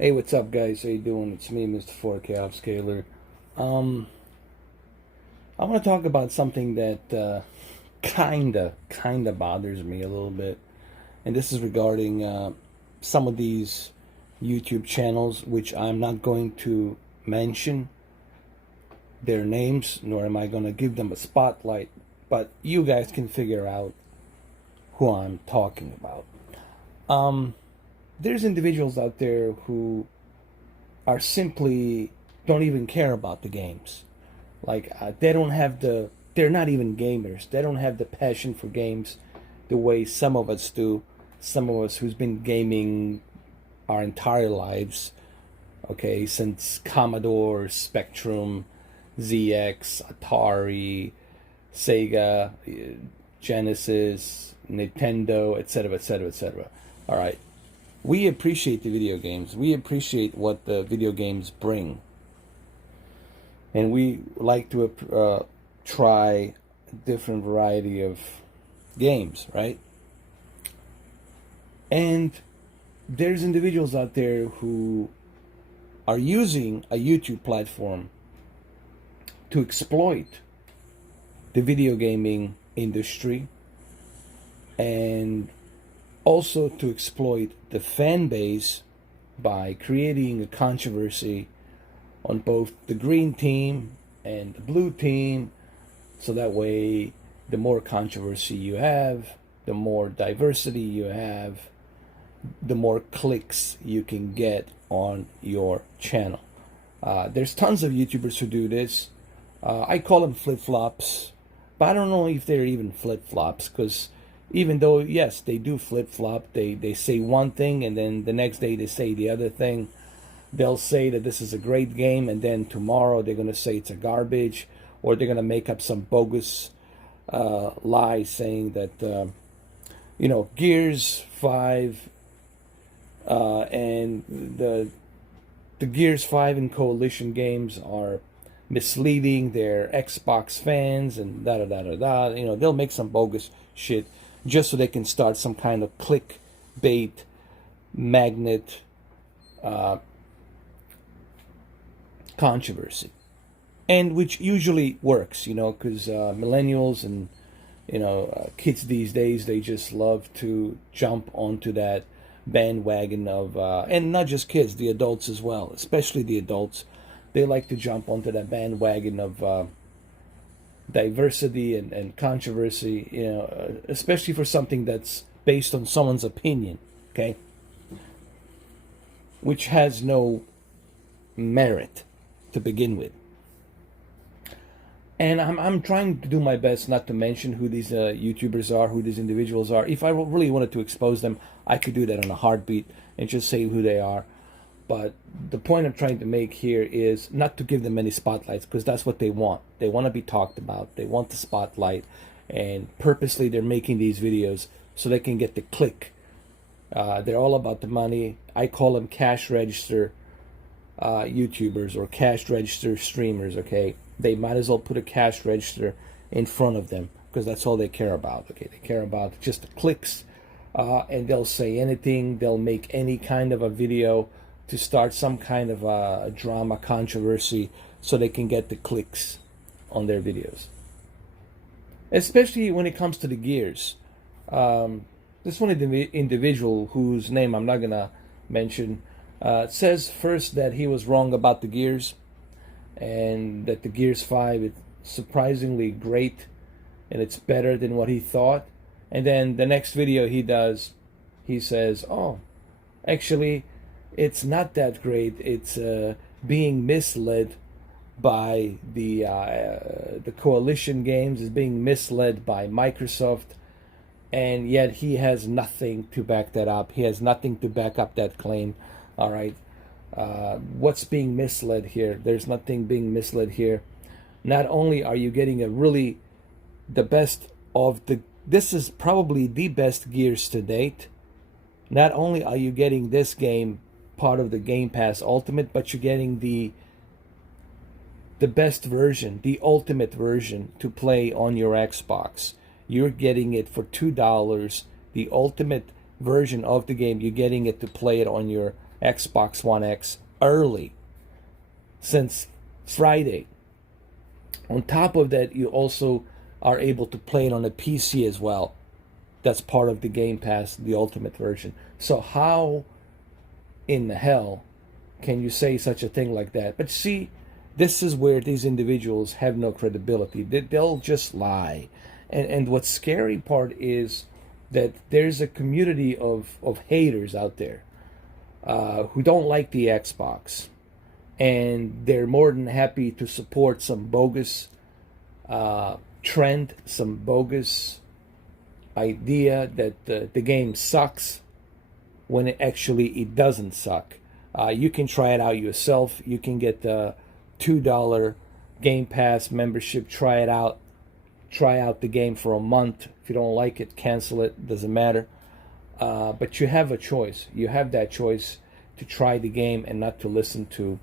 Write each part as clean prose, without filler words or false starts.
Hey, what's up, guys? How you doing? It's me, Mr. 4K Offscaler. Um, I want to talk about something that kinda bothers me a little bit, and this is regarding some of these YouTube channels, which I'm not going to mention their names, nor am I going to give them a spotlight, but you guys can figure out who I'm talking about. Um, there's individuals out there who are simply don't even care about the games. Like they don't have the. They're not even gamers. They don't have the passion for games the way some of us do. Some of us who's been gaming our entire lives. Okay, since Commodore, Spectrum, ZX, Atari, Sega, Genesis, Nintendo, etc., etc., etc. All right, we appreciate the video games. We appreciate what the video games bring, and we like to try a different variety of games, right? And there's individuals out there who are using a YouTube platform to exploit the video gaming industry and also to exploit the fan base by creating a controversy on both the green team and the blue team, so that way the more controversy you have, the more diversity you have, the more clicks you can get on your channel. There's tons of YouTubers who do this. I call them flip-flops, but I don't know if they're even flip-flops, because even though, yes, they do flip-flop, they say one thing and then the next day they say the other thing. They'll say that this is a great game, and then tomorrow they're going to say it's a garbage, or they're going to make up some bogus lie saying that, Gears 5 and the Gears 5 and Coalition games are misleading their Xbox fans and da da da da da. They'll make some bogus shit just so they can start some kind of clickbait magnet controversy, and which usually works, because millennials and kids these days, they just love to jump onto that bandwagon of and not just kids, the adults as well, especially the adults. They like to jump onto that bandwagon of diversity and controversy, especially for something that's based on someone's opinion, okay, which has no merit to begin with. And I'm trying to do my best not to mention who these YouTubers are, who these individuals are. If I really wanted to expose them, I could do that in a heartbeat and just say who they are. But the point I'm trying to make here is not to give them any spotlights, because that's what they want. They want to be talked about. They want the spotlight. And purposely they're making these videos so they can get the click. They're all about the money. I call them cash register YouTubers or cash register streamers, okay? They might as well put a cash register in front of them, because that's all they care about, okay? They care about just the clicks, and they'll say anything. They'll make any kind of a video to start some kind of a drama controversy so they can get the clicks on their videos. Especially when it comes to the Gears. This one individual whose name I'm not going to mention says first that he was wrong about the Gears, and that the Gears 5 is surprisingly great and it's better than what he thought. And then the next video he does, he says, oh, actually, it's not that great. It's being misled by the Coalition games. It's being misled by Microsoft, and yet he has nothing to back that up. He has nothing to back up that claim. All right, what's being misled here? There's nothing being misled here. Not only are you getting the best of the, this is probably the best Gears to date. Not only are you getting this game part of the Game Pass Ultimate, but you're getting the best version, the ultimate version to play on your Xbox. You're getting it for $2, the ultimate version of the game, you're getting it to play it on your Xbox One X early, since Friday. On top of that, you also are able to play it on a PC as well. That's part of the Game Pass, the Ultimate version. So how in the hell can you say such a thing like that? But see, this is where these individuals have no credibility. They'll just lie. And what's scary part is that there's a community of haters out there who don't like the Xbox. And they're more than happy to support some bogus trend, some bogus idea that the game sucks when it doesn't suck. You can try it out yourself. You can get the $2 Game Pass membership, try it out. Try out the game for a month. If you don't like it, cancel it. Doesn't matter. But you have a choice. You have that choice to try the game and not to listen to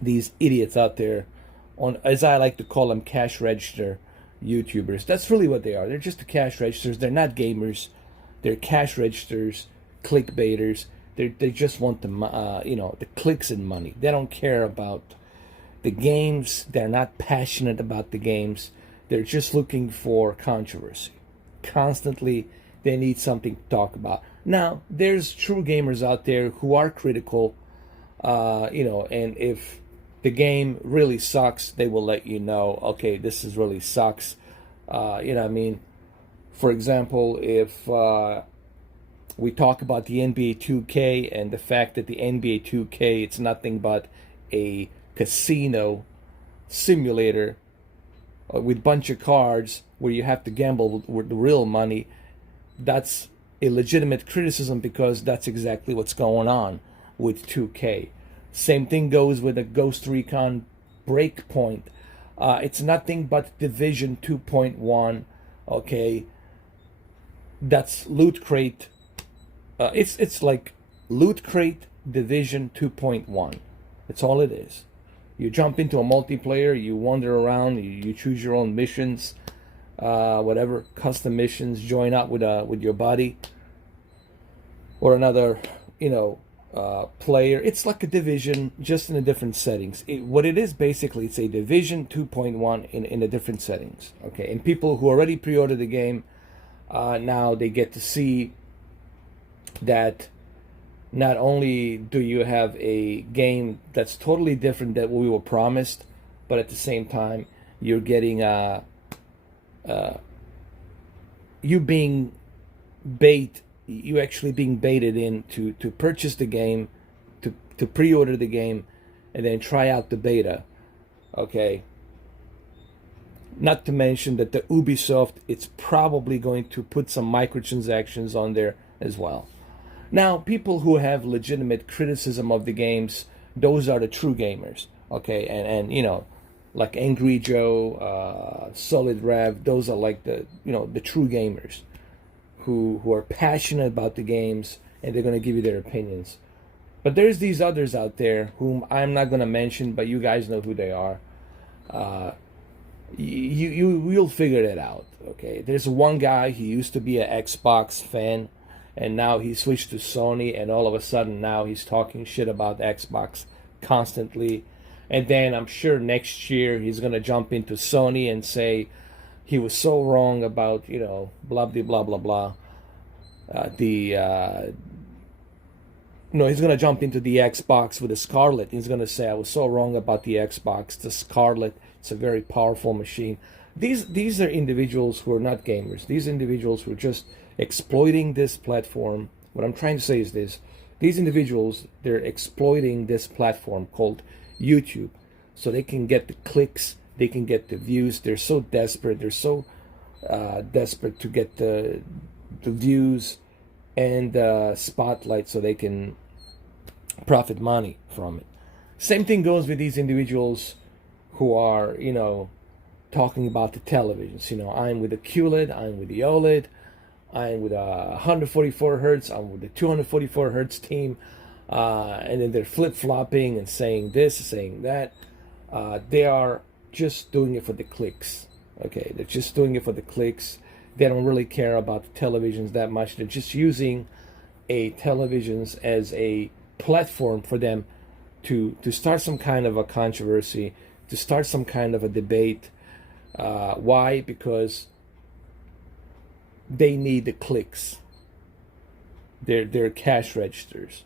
these idiots out there on, as I like to call them, cash register YouTubers. That's really what they are. They're just the cash registers. They're not gamers. They're cash registers, clickbaiters. They just want the the clicks and money. They don't care about the games. They're not passionate about the games. They're just looking for controversy. Constantly, they need something to talk about. Now, there's true gamers out there who are critical, and if the game really sucks, they will let you know, okay, this is really sucks. For example, if we talk about the NBA 2K and the fact that the NBA 2K, it's nothing but a casino simulator with a bunch of cards where you have to gamble with the real money, that's a legitimate criticism because that's exactly what's going on with 2K. Same thing goes with a Ghost Recon Breakpoint. It's nothing but Division 2.1. Okay, that's Loot Crate. It's like Loot Crate Division 2.1. That's all it is. You jump into a multiplayer, you wander around, you choose your own missions, whatever, custom missions, join up with your buddy or another, player. It's like a Division, just in a different settings. What it is basically, it's a Division 2.1 in a different settings. Okay, and people who already pre-ordered the game, now they get to see that not only do you have a game that's totally different than what we were promised, but at the same time, you're getting you actually being baited in to purchase the game, to pre-order the game, and then try out the beta. Okay. Not to mention that the Ubisoft, it's probably going to put some microtransactions on there as well. Now, people who have legitimate criticism of the games, those are the true gamers, okay? And like Angry Joe, Solid Rev, those are like the true gamers who are passionate about the games, and they're going to give you their opinions. But there's these others out there whom I'm not going to mention, but you guys know who they are. You'll figure it out, okay? There's one guy, he used to be an Xbox fan, and now he switched to Sony, and all of a sudden now he's talking shit about Xbox constantly. And then I'm sure next year he's going to jump into Sony and say he was so wrong about, blah, blah, blah, blah. He's going to jump into the Xbox with the Scarlet. He's going to say, I was so wrong about the Xbox. The Scarlet, it's a very powerful machine. These are individuals who are not gamers. These individuals who are just exploiting this platform. What I'm trying to say is this. These individuals, they're exploiting this platform called YouTube so they can get the clicks, they can get the views. They're so desperate. They're so desperate to get the views and spotlight so they can profit money from it. Same thing goes with these individuals who are, talking about the televisions. I'm with the QLED, I'm with the OLED, I'm with 144 hertz, I'm with the 244 hertz team, and then they're flip-flopping and saying this, saying that. They are just doing it for the clicks. Okay, they're just doing it for the clicks. They don't really care about the televisions that much. They're just using a televisions as a platform for them to start some kind of a controversy, to start some kind of a debate. Why? Because they need the clicks. They're cash registers,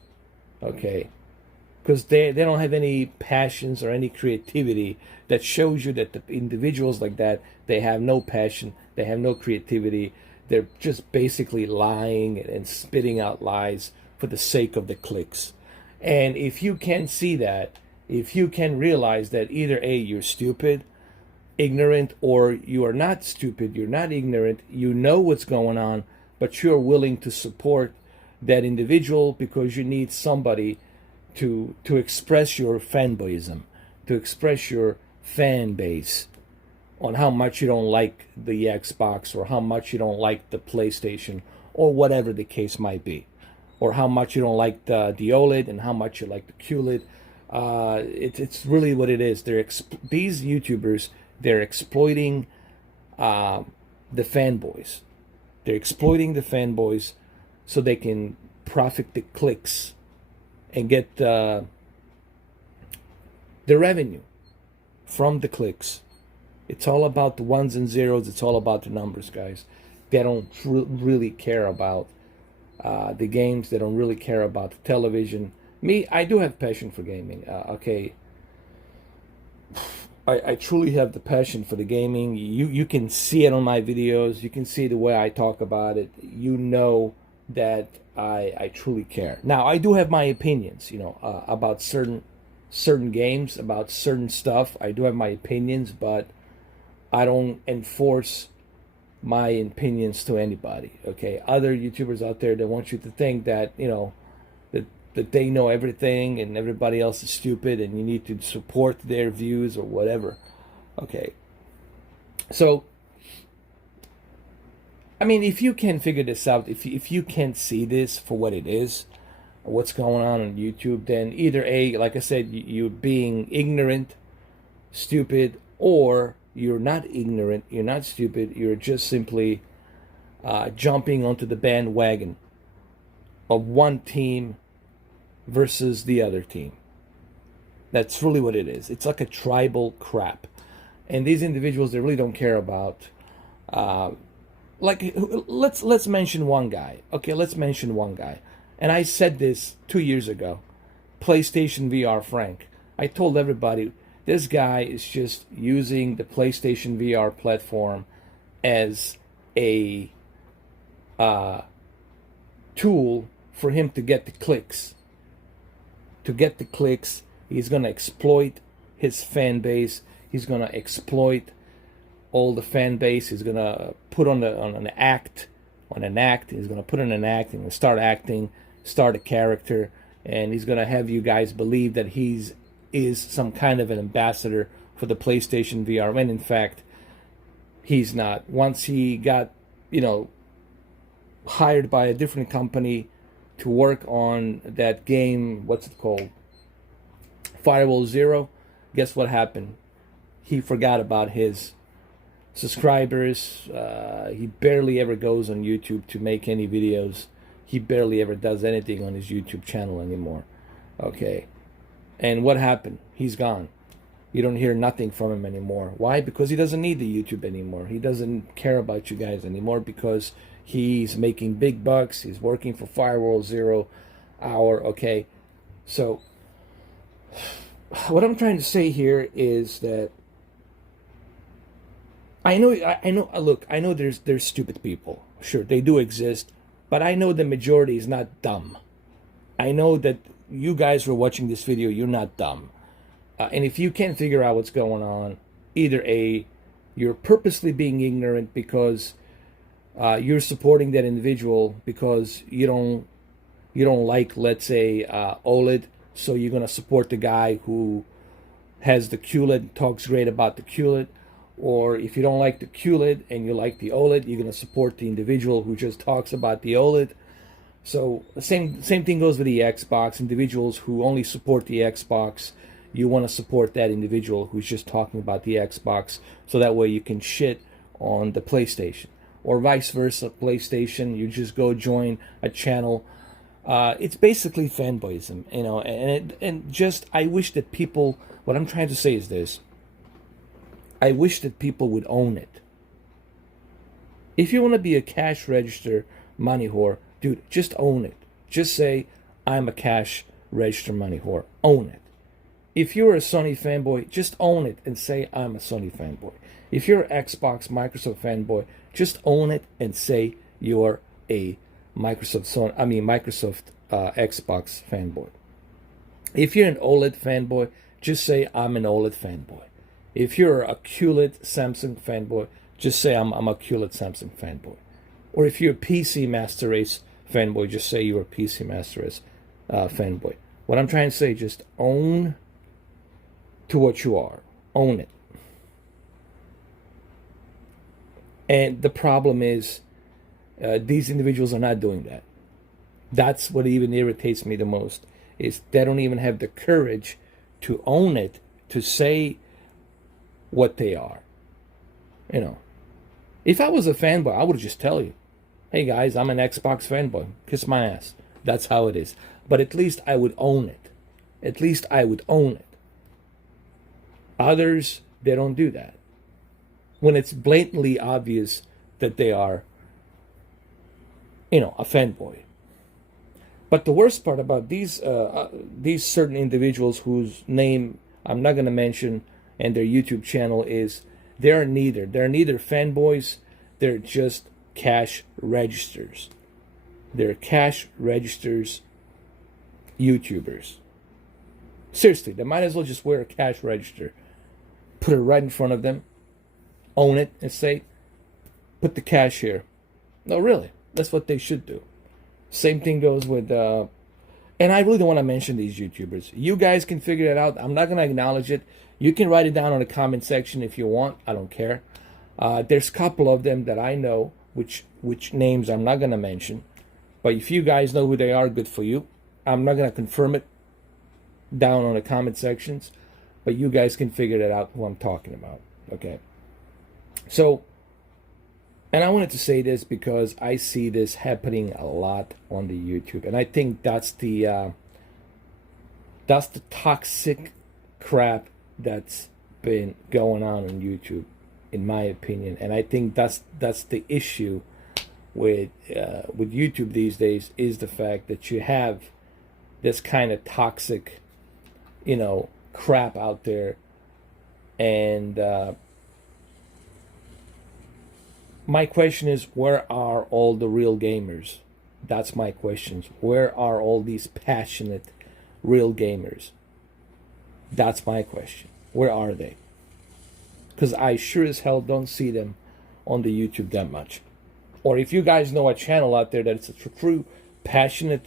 okay? Because they don't have any passions or any creativity. That shows you that the individuals like that, they have no passion, they have no creativity. They're just basically lying and spitting out lies for the sake of the clicks. And if you can see that, if you can realize that either A, you're stupid, ignorant, or you are not stupid, you're not ignorant, you know what's going on, but you're willing to support that individual because you need somebody to express your fanboyism, to express your fan base on how much you don't like the Xbox, or how much you don't like the PlayStation, or whatever the case might be, or how much you don't like the OLED and how much you like the QLED. It's really what it is. These YouTubers, they're exploiting the fanboys. They're exploiting the fanboys so they can profit the clicks and get the revenue from the clicks. It's all about the ones and zeros. It's all about the numbers, guys. They don't really care about the games. They don't really care about the television. Me, I do have passion for gaming. Okay, I truly have the passion for the gaming. You can see it on my videos. You can see the way I talk about it. You know that I truly care. Now, I do have my opinions, about certain games, about certain stuff. I do have my opinions, but I don't enforce my opinions to anybody. Okay, other YouTubers out there that want you to think that that they know everything and everybody else is stupid and you need to support their views or whatever. Okay, so I mean, if you can figure this out, if you can see this for what it is, what's going on YouTube, then either A, like I said, you're being ignorant, stupid, or you're not ignorant, you're not stupid, you're just simply jumping onto the bandwagon of one team versus the other team. That's really what it is. It's like a tribal crap. And these individuals, they really don't care about let's mention one guy. Okay, let's mention one guy. And I said this 2 years ago. PlayStation VR Frank. I told everybody, this guy is just using the PlayStation VR platform as a tool for him to get the clicks. To get the clicks, he's going to exploit his fan base. He's going to exploit all the fan base. He's going to put on an act. He's going to put on an act and start acting, start a character, and he's going to have you guys believe that is some kind of an ambassador for the PlayStation VR, when in fact he's not. Once he got, hired by a different company to work on that game, what's it called? Firewall Zero. Guess what happened? He forgot about his subscribers. He barely ever goes on YouTube to make any videos. He barely ever does anything on his YouTube channel anymore. Okay. And what happened? He's gone. You don't hear nothing from him anymore. Why? Because he doesn't need the YouTube anymore. He doesn't care about you guys anymore because he's making big bucks. He's working for Firewall Zero hour. Okay. So what I'm trying to say here is that I know. Look, I know there's stupid people. Sure, they do exist, but I know the majority is not dumb. I know that you guys who are watching this video, you're not dumb. And if you can't figure out what's going on, either A, you're purposely being ignorant because you're supporting that individual because you don't like, let's say, OLED, so you're gonna support the guy who has the QLED, talks great about the QLED. Or if you don't like the QLED and you like the OLED, you're going to support the individual who just talks about the OLED. So the same thing goes with the Xbox. Individuals who only support the Xbox, you want to support that individual who's just talking about the Xbox, so that way you can shit on the PlayStation. or vice versa, PlayStation, you just go join a channel. It's basically fanboyism, you know, and just, I wish that people, what I'm trying to say is this, I wish that people would own it. If you want to be a cash register money whore, dude, just own it. Just say, I'm a cash register money whore. Own it. If you're a Sony fanboy, just own it and say, I'm a Sony fanboy. If you're an Xbox, Microsoft fanboy, just own it and say you're a Microsoft Xbox fanboy. If you're an OLED fanboy, just say, I'm an OLED fanboy. If you're a QLED Samsung fanboy, just say, I'm a QLED Samsung fanboy. Or if you're a PC Master Race fanboy, just say you're a PC Master Race fanboy. What I'm trying to say, just own to what you are. Own it. And the problem is, these individuals are not doing that. That's what even irritates me the most, is they don't even have the courage to own it, to say what they are. You know, if I was a fanboy, I would just tell you, hey guys, I'm an Xbox fanboy. Kiss my ass. That's how it is. But at least I would own it. At least I would own it. Others, they don't do that. When it's blatantly obvious that they are, you know, a fanboy. But the worst part about these certain individuals whose name I'm not going to mention and their YouTube channel is, they're neither fanboys, they're just cash registers. They're cash registers YouTubers. Seriously, they might as well just wear a cash register. Put it right in front of them, own it, and say, put the cash here. No, really, that's what they should do. Same thing goes with, and I really don't want to mention these YouTubers. You guys can figure it out. I'm not going to acknowledge it. You can write it down on the comment section if you want. I don't care. There's a couple of them that I know, which names I'm not going to mention. But if you guys know who they are, good for you. I'm not going to confirm it down on the comment sections, but you guys can figure it out who I'm talking about. Okay. So, and I wanted to say this because I see this happening a lot on the YouTube, and I think that's the toxic crap that's been going on YouTube, in my opinion. And I think that's the issue with YouTube these days, is the fact that you have this kind of toxic, you know, crap out there. And my question is, where are all the real gamers? That's my question. Where are all these passionate real gamers? That's my question. Where are they? Because I sure as hell don't see them on the YouTube that much. Or if you guys know a channel out there that's a true passionate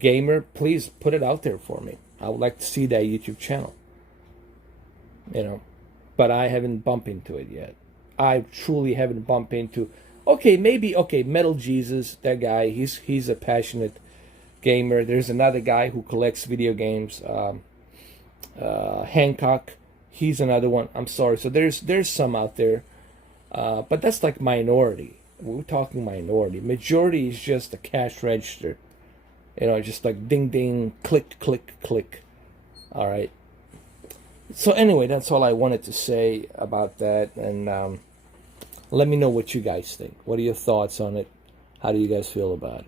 gamer, please put it out there for me. I would like to see that YouTube channel. You know, but I haven't bumped into it yet. I truly haven't bumped into. Okay, Metal Jesus, that guy. He's a passionate gamer. There's another guy who collects video games. Hancock, he's another one. I'm sorry. So there's some out there, but that's like minority. We're talking minority. Majority is just a cash register. You know, just like ding ding, click click click. All right. So anyway, that's all I wanted to say about that, and let me know what you guys think. What are your thoughts on it? How do you guys feel about it?